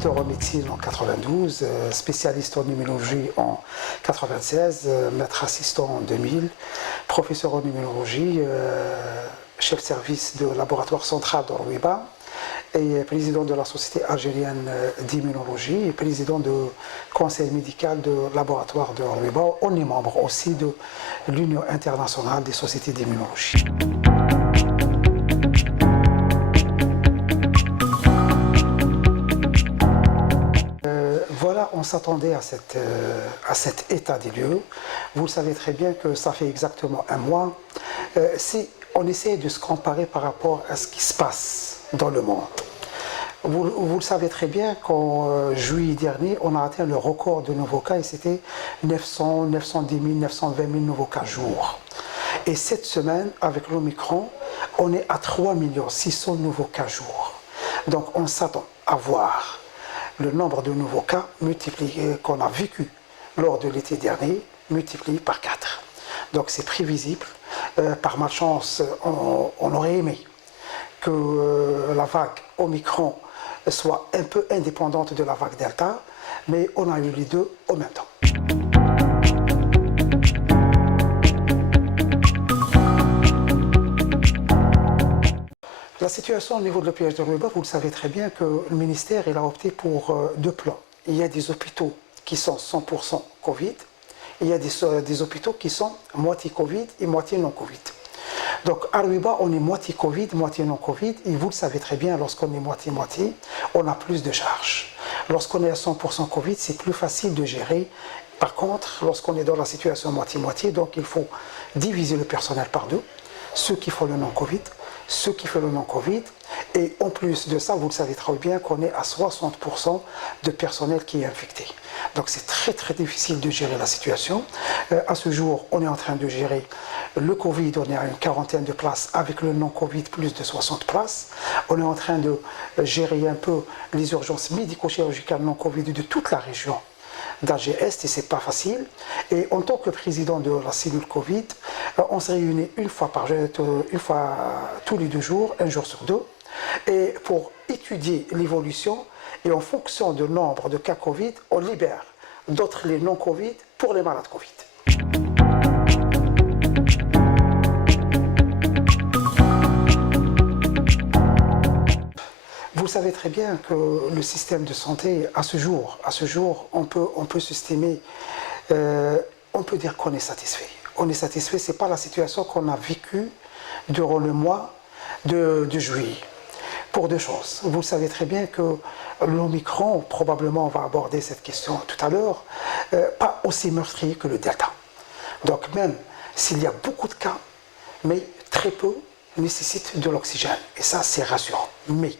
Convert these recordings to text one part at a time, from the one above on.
docteur en médecine en 92, spécialiste en immunologie en 96, maître assistant en 2000, professeur en immunologie, chef service de laboratoire central d'Orwiba et président de la Société algérienne d'immunologie et président du conseil médical de laboratoire d'Orwiba. On est membre aussi de l'Union internationale des sociétés d'immunologie. Voilà, on s'attendait à cet état des lieux. Vous le savez très bien que ça fait exactement un mois. Si on essaie de se comparer par rapport à ce qui se passe dans le monde, vous le savez très bien qu'en juillet dernier, on a atteint le record de nouveaux cas et c'était 900, 910 000, 920 000 nouveaux cas jour. Et cette semaine, avec l'Omicron, on est à 3 600 000 nouveaux cas jour. Donc on s'attend à voir le nombre de nouveaux cas multiplié qu'on a vécu lors de l'été dernier, multiplié par 4. Donc c'est prévisible. Par malchance, on aurait aimé que la vague Omicron soit un peu indépendante de la vague Delta, mais on a eu les deux en même temps. La situation au niveau de l'EPH de Orwiba, vous le savez très bien que le ministère il a opté pour deux plans. Il y a des hôpitaux qui sont 100% Covid, il y a des hôpitaux qui sont moitié Covid et moitié non Covid. Donc à Orwiba, on est moitié Covid, moitié non Covid, et vous le savez très bien, lorsqu'on est moitié-moitié, on a plus de charges. Lorsqu'on est à 100% Covid, c'est plus facile de gérer. Par contre, lorsqu'on est dans la situation moitié-moitié, donc il faut diviser le personnel par deux, ceux qui font le non-Covid, ceux qui font le non-Covid, et en plus de ça, vous le savez très bien qu'on est à 60% de personnel qui est infecté. Donc c'est très très difficile de gérer la situation. À ce jour, on est en train de gérer le Covid, on est à une quarantaine de places, avec le non-Covid, plus de 60 places. On est en train de gérer un peu les urgences médico-chirurgicales non-Covid de toute la région d'Alger Est, et c'est pas facile. Et en tant que président de la cellule Covid, on se réunit une fois tous les 2 jours, un jour sur deux, et pour étudier l'évolution, et en fonction du nombre de cas Covid, on libère d'autres les non-Covid pour les malades Covid. Vous savez très bien que le système de santé, à ce jour, on peut s'estimer, on peut dire qu'on est satisfait. On est satisfait, ce n'est pas la situation qu'on a vécue durant le mois de juillet. Pour deux choses. Vous savez très bien que l'Omicron, probablement on va aborder cette question tout à l'heure, pas aussi meurtrier que le Delta. Donc même s'il y a beaucoup de cas, mais très peu nécessitent de l'oxygène. Et ça, c'est rassurant. Mais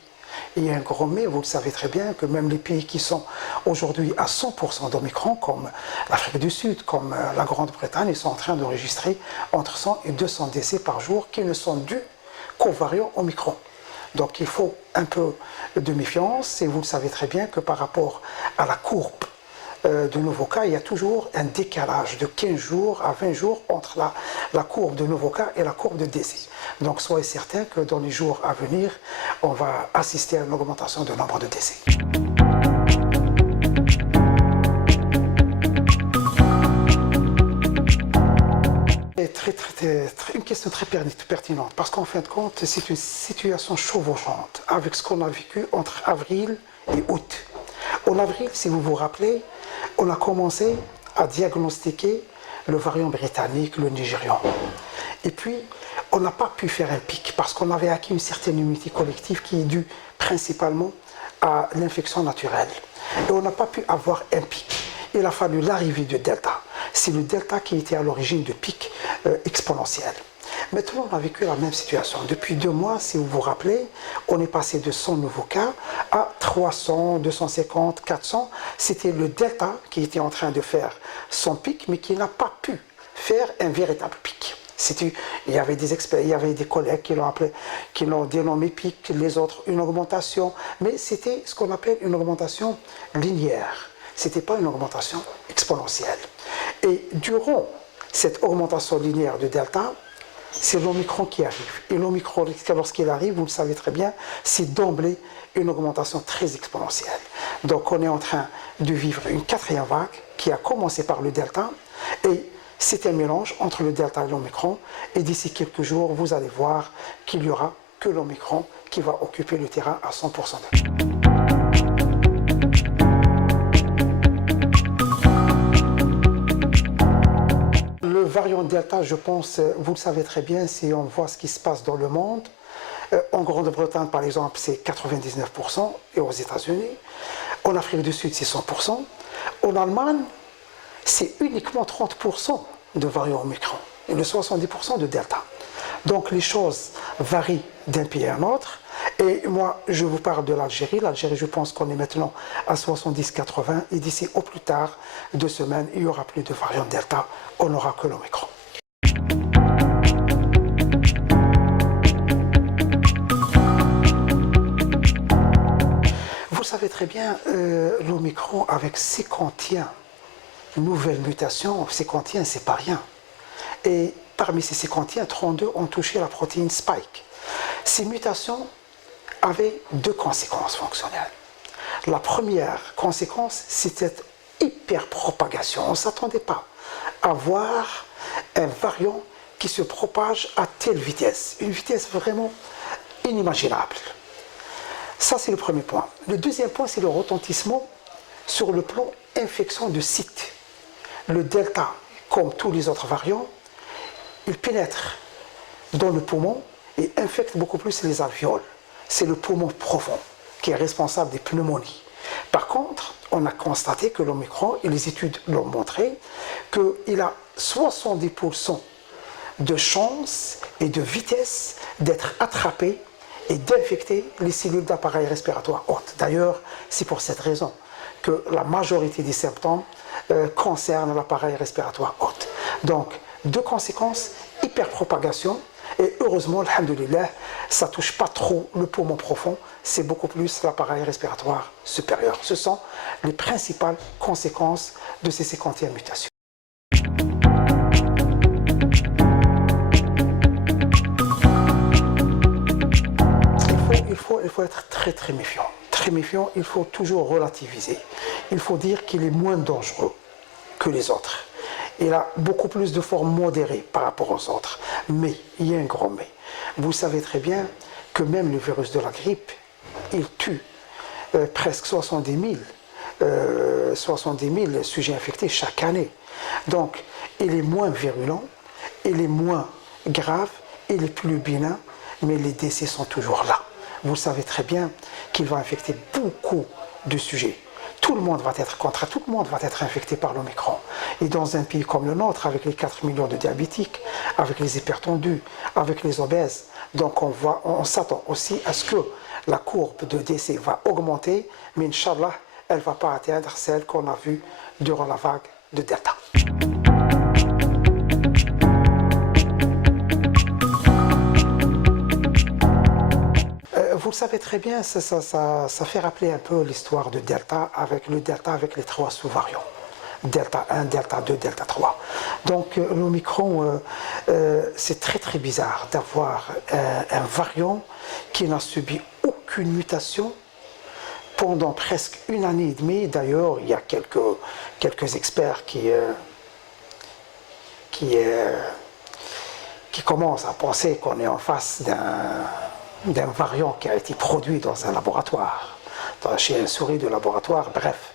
il y a un gros mais, vous le savez très bien, que même les pays qui sont aujourd'hui à 100% d'Omicron, comme l'Afrique du Sud, comme la Grande-Bretagne, ils sont en train d'enregistrer entre 100 et 200 décès par jour qui ne sont dus qu'aux variants Omicron. Donc il faut un peu de méfiance, et vous le savez très bien que par rapport à la courbe de nouveaux cas, il y a toujours un décalage de 15 jours à 20 jours entre la courbe de nouveaux cas et la courbe de décès. Donc soyez certains que dans les jours à venir, on va assister à une augmentation du nombre de décès. Une question très pertinente, parce qu'en fin de compte, c'est une situation chevauchante avec ce qu'on a vécu entre avril et août. En avril, si vous vous rappelez, on a commencé à diagnostiquer le variant britannique, le nigérian. Et puis, on n'a pas pu faire un pic parce qu'on avait acquis une certaine immunité collective qui est due principalement à l'infection naturelle. Et on n'a pas pu avoir un pic. Il a fallu l'arrivée du Delta. C'est le Delta qui était à l'origine de pics exponentiels. Maintenant, on a vécu la même situation. Depuis 2 mois, si vous vous rappelez, on est passé de 100 nouveaux cas à 300, 250, 400. C'était le Delta qui était en train de faire son pic, mais qui n'a pas pu faire un véritable pic. Il y avait des experts, il y avait des collègues qui l'ont dénommé pic, les autres une augmentation, mais c'était ce qu'on appelle une augmentation linéaire. Ce n'était pas une augmentation exponentielle. Et durant cette augmentation linéaire de Delta, c'est l'Omicron qui arrive. Et l'Omicron, lorsqu'il arrive, vous le savez très bien, c'est d'emblée une augmentation très exponentielle. Donc on est en train de vivre une quatrième vague qui a commencé par le Delta et c'est un mélange entre le Delta et l'Omicron. Et d'ici quelques jours, vous allez voir qu'il n'y aura que l'Omicron qui va occuper le terrain à 100%. Le variant Delta, je pense, vous le savez très bien, si on voit ce qui se passe dans le monde. En Grande-Bretagne, par exemple, c'est 99%, et aux États-Unis. En Afrique du Sud, c'est 100%. En Allemagne, c'est uniquement 30% de variant Omicron et le 70% de Delta. Donc les choses varient d'un pays à un autre. Et moi, je vous parle de l'Algérie. L'Algérie, je pense qu'on est maintenant à 70-80. Et d'ici au plus tard, 2 semaines, il n'y aura plus de variant Delta. On n'aura que l'Omicron. Vous savez très bien, l'Omicron, avec ses contient nouvelles mutations, ces contient, c'est pas rien. Et parmi ces contient, 32 ont touché la protéine Spike. Ces mutations avaient 2 conséquences fonctionnelles. La première conséquence, c'était hyperpropagation. On ne s'attendait pas à voir un variant qui se propage à telle vitesse, une vitesse vraiment inimaginable. Ça, c'est le premier point. Le deuxième point, c'est le retentissement sur le plan infection de sites. Le Delta, comme tous les autres variants, il pénètre dans le poumon et infecte beaucoup plus les alvéoles. C'est le poumon profond qui est responsable des pneumonies. Par contre, on a constaté que l'Omicron, et les études l'ont montré, qu'il a 70% de chance et de vitesse d'être attrapé et d'infecter les cellules d'appareil respiratoire hôte. D'ailleurs, c'est pour cette raison que la majorité des symptômes concernent l'appareil respiratoire hôte. Donc, 2 conséquences, hyperpropagation, et heureusement, alhamdoulilah, ça ne touche pas trop le poumon profond, c'est beaucoup plus l'appareil respiratoire supérieur. Ce sont les principales conséquences de ces 51 mutations. Il faut être très très méfiant. Très méfiant, il faut toujours relativiser. Il faut dire qu'il est moins dangereux que les autres. Il a beaucoup plus de formes modérées par rapport aux autres. Mais, il y a un grand mais. Vous savez très bien que même le virus de la grippe, il tue presque 70 000 sujets infectés chaque année. Donc, il est moins virulent, il est moins grave, il est plus bénin, mais les décès sont toujours là. Vous savez très bien qu'il va infecter beaucoup de sujets. Tout le monde va être infecté par l'Omicron. Et dans un pays comme le nôtre, avec les 4 millions de diabétiques, avec les hypertendus, avec les obèses, donc on s'attend aussi à ce que la courbe de décès va augmenter, mais Inch'Allah, elle ne va pas atteindre celle qu'on a vue durant la vague de Delta. Vous le savez très bien, ça fait rappeler un peu l'histoire de Delta avec les 3 sous-variants. Delta 1, Delta 2, Delta 3. Donc l'Omicron, c'est très très bizarre d'avoir un variant qui n'a subi aucune mutation pendant presque 1 année et demie. D'ailleurs, il y a quelques experts qui commencent à penser qu'on est en face d'un variant qui a été produit dans un laboratoire, chez un souris de laboratoire, bref.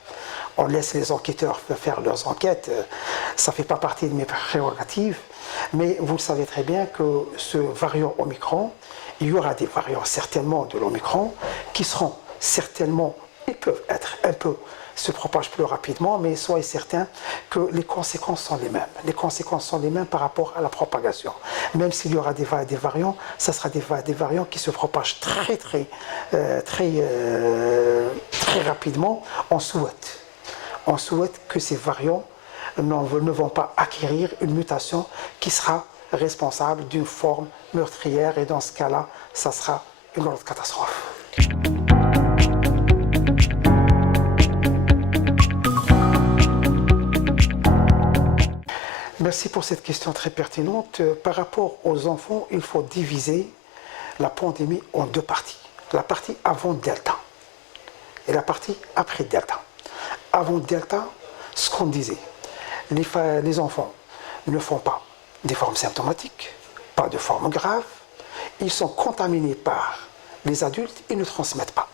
On laisse les enquêteurs faire leurs enquêtes, ça ne fait pas partie de mes prérogatives, mais vous le savez très bien que ce variant Omicron, il y aura des variants certainement de l'Omicron qui seront certainement, ils peuvent être un peu, se propagent plus rapidement, mais soyez certains que les conséquences sont les mêmes. Les conséquences sont les mêmes par rapport à la propagation. Même s'il y aura des variants, ça sera des variants qui se propagent très rapidement. On souhaite que ces variants ne vont pas acquérir une mutation qui sera responsable d'une forme meurtrière, et dans ce cas-là, ça sera une grande catastrophe. Merci pour cette question très pertinente. Par rapport aux enfants, il faut diviser la pandémie en deux parties. La partie avant Delta et la partie après Delta. Avant Delta, ce qu'on disait, les enfants ne font pas des formes symptomatiques, pas de formes graves, ils sont contaminés par les adultes, ils ne transmettent pas.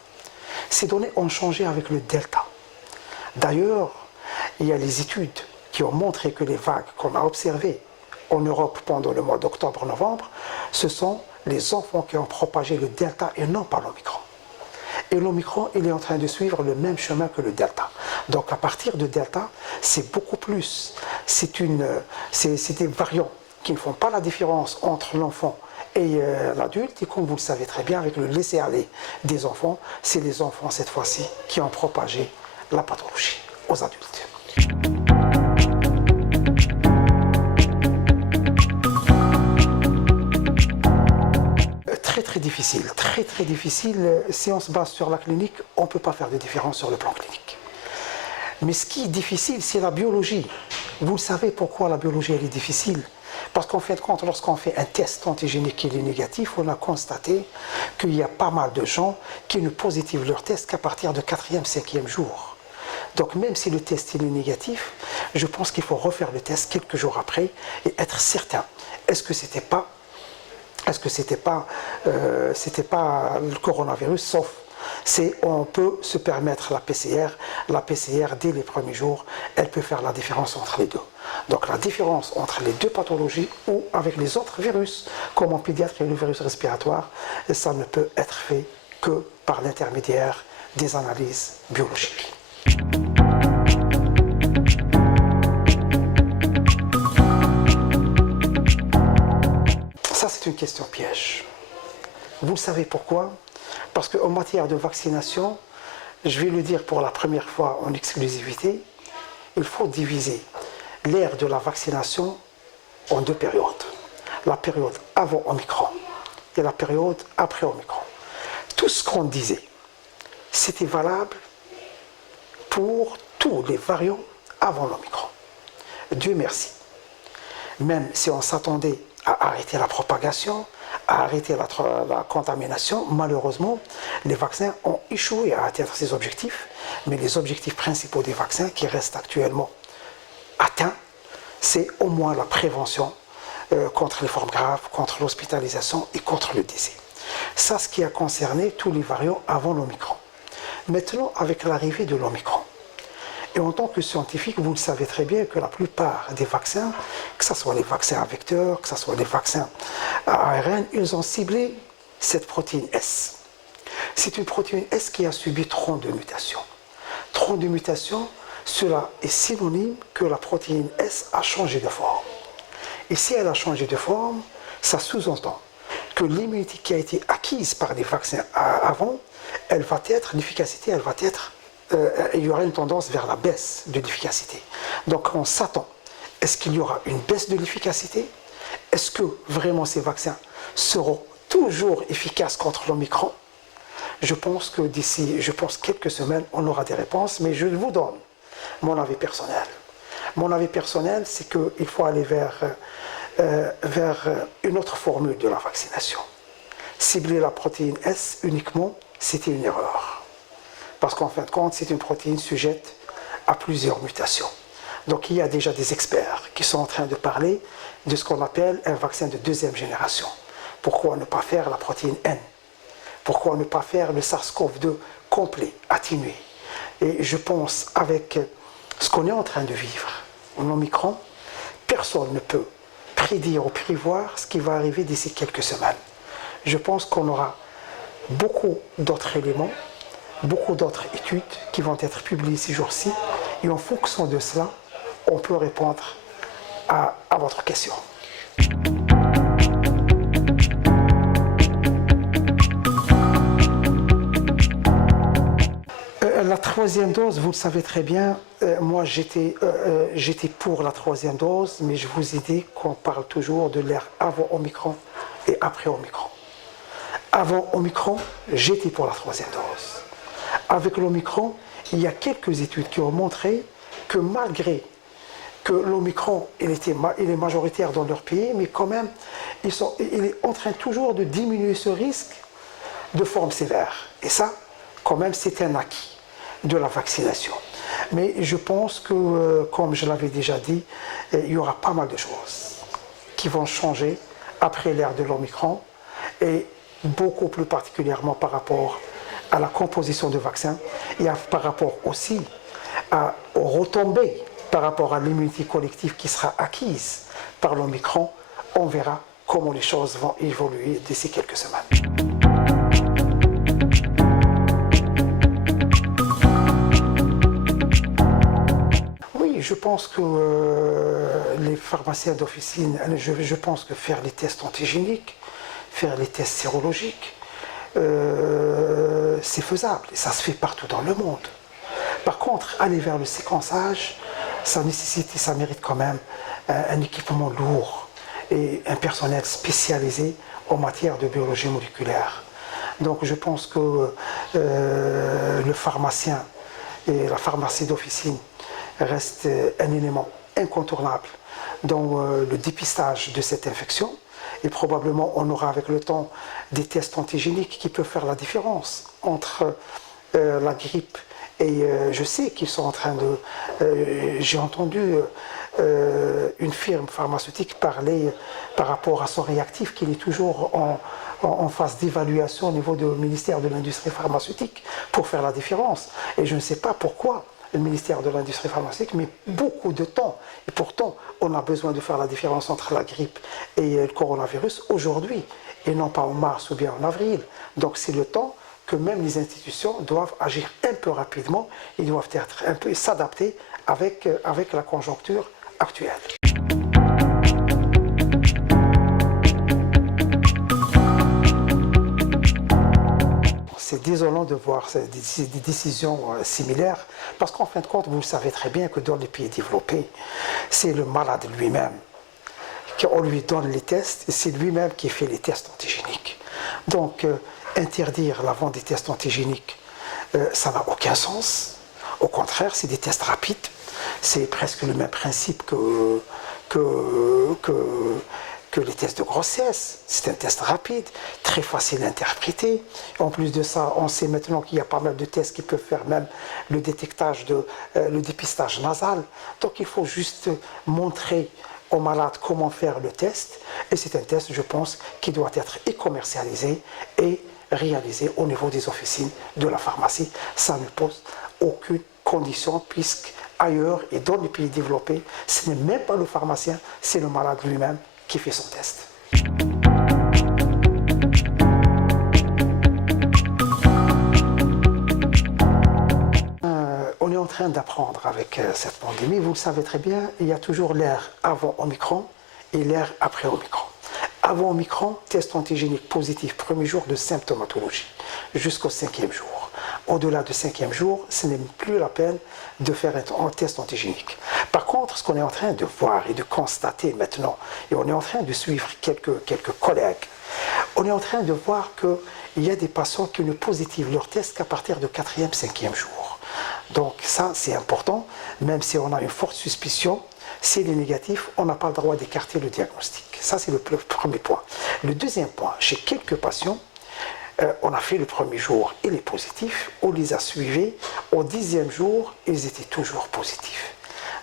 Ces données ont changé avec le Delta. D'ailleurs, il y a les études qui ont montré que les vagues qu'on a observées en Europe pendant le mois d'octobre-novembre, ce sont les enfants qui ont propagé le Delta et non pas l'Omicron. Et l'Omicron, il est en train de suivre le même chemin que le Delta. Donc à partir de Delta, c'est beaucoup plus. C'est des variants qui ne font pas la différence entre l'enfant et l'adulte. Et comme vous le savez très bien, avec le laisser-aller des enfants, c'est les enfants cette fois-ci qui ont propagé la pathologie aux adultes. Très difficile. Si on se base sur la clinique, on ne peut pas faire de différence sur le plan clinique. Mais ce qui est difficile, c'est la biologie. Vous le savez pourquoi la biologie elle est difficile? Parce qu'en fin de compte, lorsqu'on fait un test antigénique qui est négatif, on a constaté qu'il y a pas mal de gens qui ne positivent leur test qu'à partir du 4e, 5e jour. Donc même si le test il est négatif, je pense qu'il faut refaire le test quelques jours après et être certain. Est-ce que c'était pas le coronavirus, sauf si on peut se permettre la PCR. La PCR, dès les premiers jours, elle peut faire la différence entre les deux. Donc la différence entre les deux pathologies ou avec les autres virus, comme en pédiatrie et le virus respiratoire, ça ne peut être fait que par l'intermédiaire des analyses biologiques. Ça, c'est une question piège. Vous savez pourquoi? Parce qu'en matière de vaccination, je vais le dire pour la première fois en exclusivité, il faut diviser l'ère de la vaccination en deux périodes. La période avant Omicron et la période après Omicron. Tout ce qu'on disait, c'était valable pour tous les variants avant l'Omicron. Dieu merci. Même si on s'attendait à arrêter la propagation, à arrêter la contamination, malheureusement, les vaccins ont échoué à atteindre ces objectifs, mais les objectifs principaux des vaccins qui restent actuellement atteints, c'est au moins la prévention contre les formes graves, contre l'hospitalisation et contre le décès. Ça, ce qui a concerné tous les variants avant l'Omicron. Maintenant, avec l'arrivée de l'Omicron, et en tant que scientifique, vous le savez très bien que la plupart des vaccins, que ce soit les vaccins à vecteurs, que ce soit les vaccins à ARN, ils ont ciblé cette protéine S. C'est une protéine S qui a subi 32 mutations. 32 mutations, cela est synonyme que la protéine S a changé de forme. Et si elle a changé de forme, ça sous-entend que l'immunité qui a été acquise par les vaccins avant, l'efficacité, elle va être il y aura une tendance vers la baisse de l'efficacité. Donc on s'attend. Est-ce qu'il y aura une baisse de l'efficacité? Est-ce que vraiment ces vaccins seront toujours efficaces contre l'Omicron? Je pense que d'ici, quelques semaines, on aura des réponses, mais je vous donne mon avis personnel. Mon avis personnel, c'est qu'il faut aller vers une autre formule de la vaccination. Cibler la protéine S uniquement, c'était une erreur. Parce qu'en fin de compte, c'est une protéine sujette à plusieurs mutations. Donc il y a déjà des experts qui sont en train de parler de ce qu'on appelle un vaccin de deuxième génération. Pourquoi ne pas faire la protéine N? Pourquoi ne pas faire le SARS-CoV-2 complet, atténué? Et je pense, avec ce qu'on est en train de vivre en Omicron, personne ne peut prédire ou prévoir ce qui va arriver d'ici quelques semaines. Je pense qu'on aura beaucoup d'autres éléments, beaucoup d'autres études qui vont être publiées ces jours-ci, et en fonction de cela, on peut répondre à votre question. La troisième dose, vous le savez très bien, moi j'étais pour la troisième dose, mais je vous ai dit qu'on parle toujours de l'ère avant Omicron et après Omicron. Avant Omicron, j'étais pour la troisième dose. Avec l'Omicron, il y a quelques études qui ont montré que malgré que l'Omicron, il est majoritaire dans leur pays, mais quand même, il est en train toujours de diminuer ce risque de forme sévère. Et ça, quand même, c'est un acquis de la vaccination. Mais je pense que, comme je l'avais déjà dit, il y aura pas mal de choses qui vont changer après l'ère de l'Omicron, et beaucoup plus particulièrement par rapport à la composition de vaccins et par rapport aussi aux retombées par rapport à l'immunité collective qui sera acquise par l'Omicron. On verra comment les choses vont évoluer d'ici quelques semaines. Oui, je pense que les pharmaciens d'officine, je pense que faire les tests antigéniques, faire les tests sérologiques, c'est faisable et ça se fait partout dans le monde. Par contre, aller vers le séquençage, ça nécessite et ça mérite quand même un équipement lourd et un personnel spécialisé en matière de biologie moléculaire. Donc je pense que le pharmacien et la pharmacie d'officine restent un élément incontournable dans le dépistage de cette infection. Et probablement, on aura avec le temps des tests antigéniques qui peuvent faire la différence entre la grippe et je sais qu'ils sont en train de... j'ai entendu une firme pharmaceutique parler par rapport à son réactif, qu'il est toujours en phase d'évaluation au niveau du ministère de l'Industrie pharmaceutique pour faire la différence. Et je ne sais pas pourquoi le ministère de l'Industrie pharmaceutique met beaucoup de temps. Et pourtant, on a besoin de faire la différence entre la grippe et le coronavirus aujourd'hui, et non pas en mars ou bien en avril. Donc c'est le temps que même les institutions doivent agir un peu rapidement, ils doivent être un peu s'adapter avec la conjoncture actuelle. C'est désolant de voir des décisions similaires, parce qu'en fin de compte, vous le savez très bien que dans les pays développés, c'est le malade lui-même, qu'on lui donne les tests, et c'est lui-même qui fait les tests antigéniques. Donc, interdire la vente des tests antigéniques, ça n'a aucun sens. Au contraire, c'est des tests rapides. C'est presque le même principe que les tests de grossesse. C'est un test rapide, très facile à interpréter. En plus de ça, on sait maintenant qu'il y a pas mal de tests qui peuvent faire même le dépistage nasal. Donc il faut juste montrer aux malades comment faire le test. Et c'est un test, je pense, qui doit être commercialisé et réalisé au niveau des officines de la pharmacie. Ça ne pose aucune condition, puisque ailleurs et dans les pays développés, ce n'est même pas le pharmacien, c'est le malade lui-même qui fait son test. On est en train d'apprendre avec cette pandémie. Vous le savez très bien, il y a toujours l'ère avant Omicron et l'ère après Omicron. Avant Omicron, test antigénique positif, premier jour de symptomatologie, jusqu'au 5e jour. Au-delà du 5e jour, ce n'est plus la peine de faire un test antigénique. Par contre, ce qu'on est en train de voir et de constater maintenant, et on est en train de suivre quelques collègues, on est en train de voir qu'il y a des patients qui ne positivent leur test qu'à partir du 4e, 5e jour. Donc ça, c'est important, même si on a une forte suspicion, s'il est négatif, on n'a pas le droit d'écarter le diagnostic. Ça, c'est le premier point. Le deuxième point, chez quelques patients, on a fait le premier jour, il est positif, on les a suivis, au 10e jour, ils étaient toujours positifs.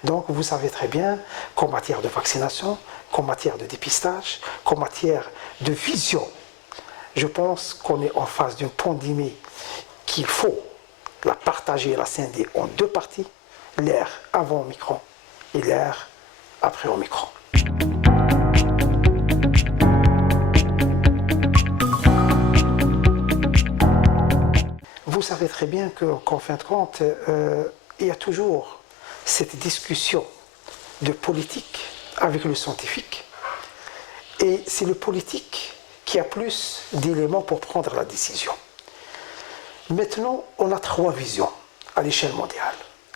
Donc vous savez très bien qu'en matière de vaccination, qu'en matière de dépistage, qu'en matière de vision, je pense qu'on est en face d'une pandémie qu'il faut la partager et la scinder en deux parties, l'ère avant Omicron et l'ère après Omicron. Vous savez très bien qu'en fin de compte, il y a toujours cette discussion de politique avec le scientifique. Et c'est le politique qui a plus d'éléments pour prendre la décision. Maintenant, on a trois visions à l'échelle mondiale.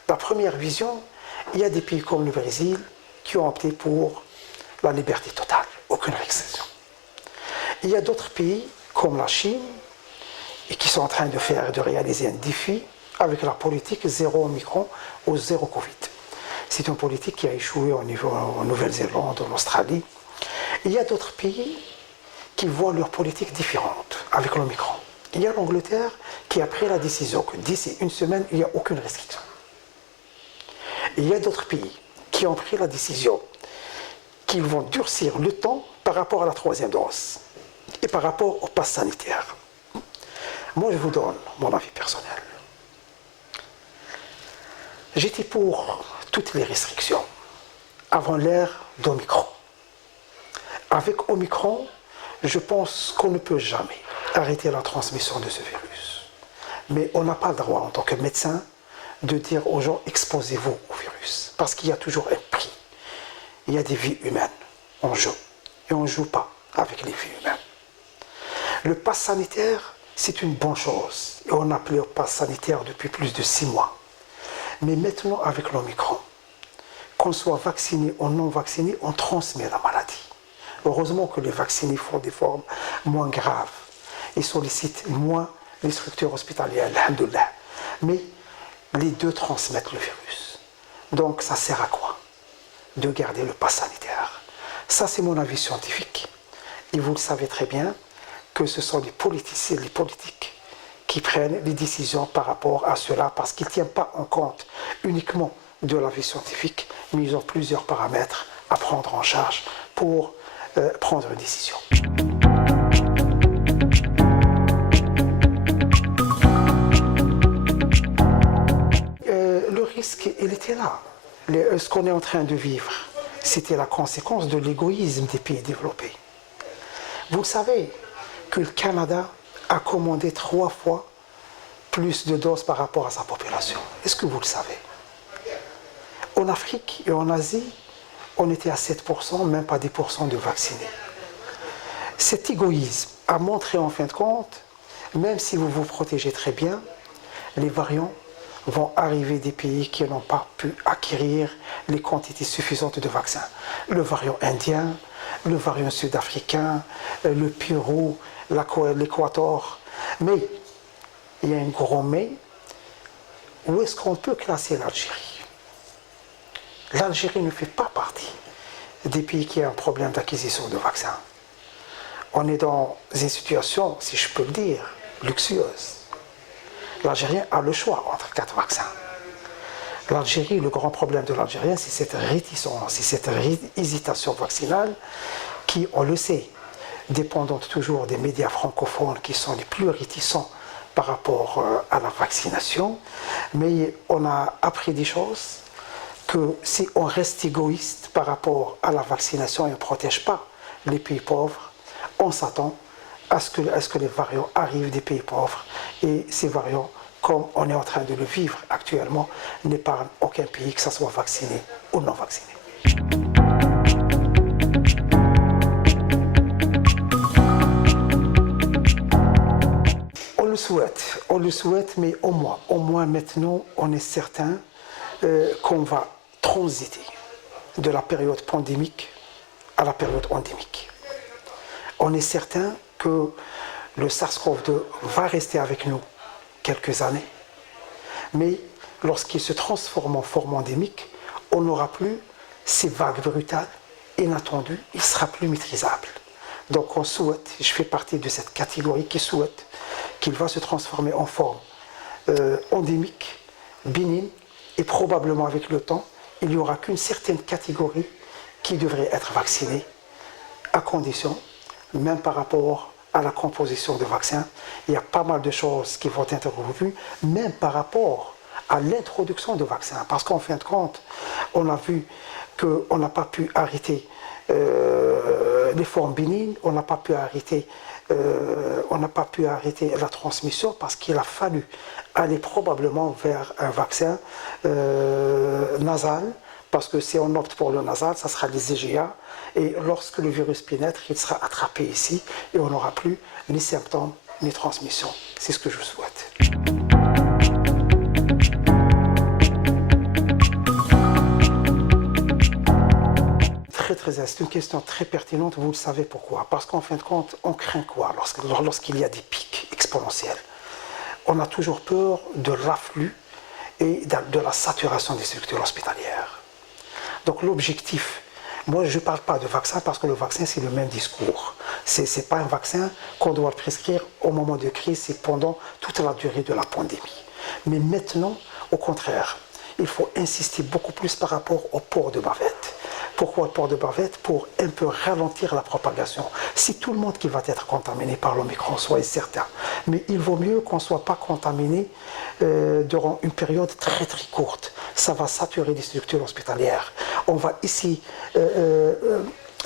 La première vision, il y a des pays comme le Brésil qui ont opté pour la liberté totale, aucune restriction. Il y a d'autres pays comme la Chine et qui sont en train de réaliser un défi avec la politique zéro Omicron ou zéro Covid. C'est une politique qui a échoué en Nouvelle-Zélande, en Australie. Il y a d'autres pays qui voient leur politique différente avec l'Omicron. Il y a l'Angleterre qui a pris la décision que d'ici une semaine, il n'y a aucune restriction. Il y a d'autres pays qui ont pris la décision qu'ils vont durcir le temps par rapport à la troisième dose et par rapport au pass sanitaire. Moi, je vous donne mon avis personnel. J'étais pour toutes les restrictions avant l'ère d'Omicron. Avec Omicron, je pense qu'on ne peut jamais arrêter la transmission de ce virus. Mais on n'a pas le droit, en tant que médecin, de dire aux gens exposez-vous au virus. Parce qu'il y a toujours un prix. Il y a des vies humaines en jeu. Et on ne joue pas avec les vies humaines. Le pass sanitaire, c'est une bonne chose. Et on a appelé au pass sanitaire depuis plus de 6 mois. Mais maintenant, avec l'Omicron, qu'on soit vacciné ou non vacciné, on transmet la maladie. Heureusement que les vaccinés font des formes moins graves et sollicitent moins les structures hospitalières, alhamdoulilah. Mais les deux transmettent le virus. Donc ça sert à quoi? De garder le pass sanitaire. Ça, c'est mon avis scientifique. Et vous le savez très bien que ce sont les politiciens, les politiques qui prennent les décisions par rapport à cela parce qu'ils ne tiennent pas en compte uniquement de l'avis scientifique, mais ils ont plusieurs paramètres à prendre en charge pour prendre une décision. Le risque, il était là. Ce qu'on est en train de vivre, c'était la conséquence de l'égoïsme des pays développés. Vous savez que le Canada a commandé 3 fois plus de doses par rapport à sa population. Est-ce que vous le savez? En Afrique et en Asie, on était à 7%, même pas 10% de vaccinés. Cet égoïsme a montré en fin de compte, même si vous vous protégez très bien, les variants vont arriver des pays qui n'ont pas pu acquérir les quantités suffisantes de vaccins. Le variant indien, le variant sud-africain, le Pérou, l'Équateur. Mais, il y a un gros mais, où est-ce qu'on peut classer l'Algérie? L'Algérie ne fait pas partie des pays qui ont un problème d'acquisition de vaccins. On est dans une situation, si je peux le dire, luxueuse. L'Algérien a le choix entre 4 vaccins. L'Algérie, le grand problème de l'Algérien, c'est cette réticence, c'est cette hésitation vaccinale qui, on le sait, dépendante toujours des médias francophones qui sont les plus réticents par rapport à la vaccination. Mais on a appris des choses que si on reste égoïste par rapport à la vaccination et on ne protège pas les pays pauvres, on s'attend à ce que les variants arrivent des pays pauvres. Et ces variants, comme on est en train de le vivre actuellement, n'épargnent aucun pays, que ce soit vacciné ou non vacciné. On le souhaite, mais au moins maintenant, on est certain qu'on va transiter de la période pandémique à la période endémique. On est certain que le SARS-CoV-2 va rester avec nous quelques années, mais lorsqu'il se transforme en forme endémique, on n'aura plus ces vagues brutales, inattendues, il sera plus maîtrisable. Donc on souhaite, je fais partie de cette catégorie qui souhaite qu'il va se transformer en forme endémique, bénigne, et probablement avec le temps, il n'y aura qu'une certaine catégorie qui devrait être vaccinée, à condition, même par rapport à la composition de vaccins, il y a pas mal de choses qui vont être revues, même par rapport à l'introduction de vaccins. Parce qu'en fin de compte, on a vu qu'on n'a pas pu arrêter les formes bénignes, on n'a pas pu arrêter la transmission parce qu'il a fallu aller probablement vers un vaccin nasal, parce que si on opte pour le nasal, ça sera les EGA, et lorsque le virus pénètre, il sera attrapé ici, et on n'aura plus ni symptômes, ni transmission. C'est ce que je souhaite. C'est une question très pertinente, vous le savez pourquoi. Parce qu'en fin de compte, on craint quoi lorsqu'il y a des pics exponentiels? On a toujours peur de l'afflux et de la saturation des structures hospitalières. Donc l'objectif, moi je ne parle pas de vaccin parce que le vaccin c'est le même discours. Ce n'est pas un vaccin qu'on doit prescrire au moment de crise, c'est pendant toute la durée de la pandémie. Mais maintenant, au contraire, il faut insister beaucoup plus par rapport au port de bavette. Pourquoi le port de bavette? Pour un peu ralentir la propagation. Si tout le monde qui va être contaminé par l'Omicron, soyez certain. Mais il vaut mieux qu'on ne soit pas contaminé durant une période très très courte. Ça va saturer les structures hospitalières. On va ici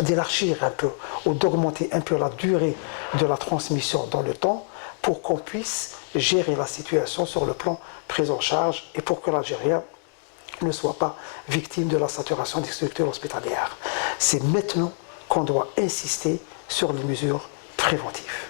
d'élargir un peu ou d'augmenter un peu la durée de la transmission dans le temps pour qu'on puisse gérer la situation sur le plan prise en charge et pour que l'Algérien ne soit pas victime de la saturation des structures hospitalières. C'est maintenant qu'on doit insister sur les mesures préventives.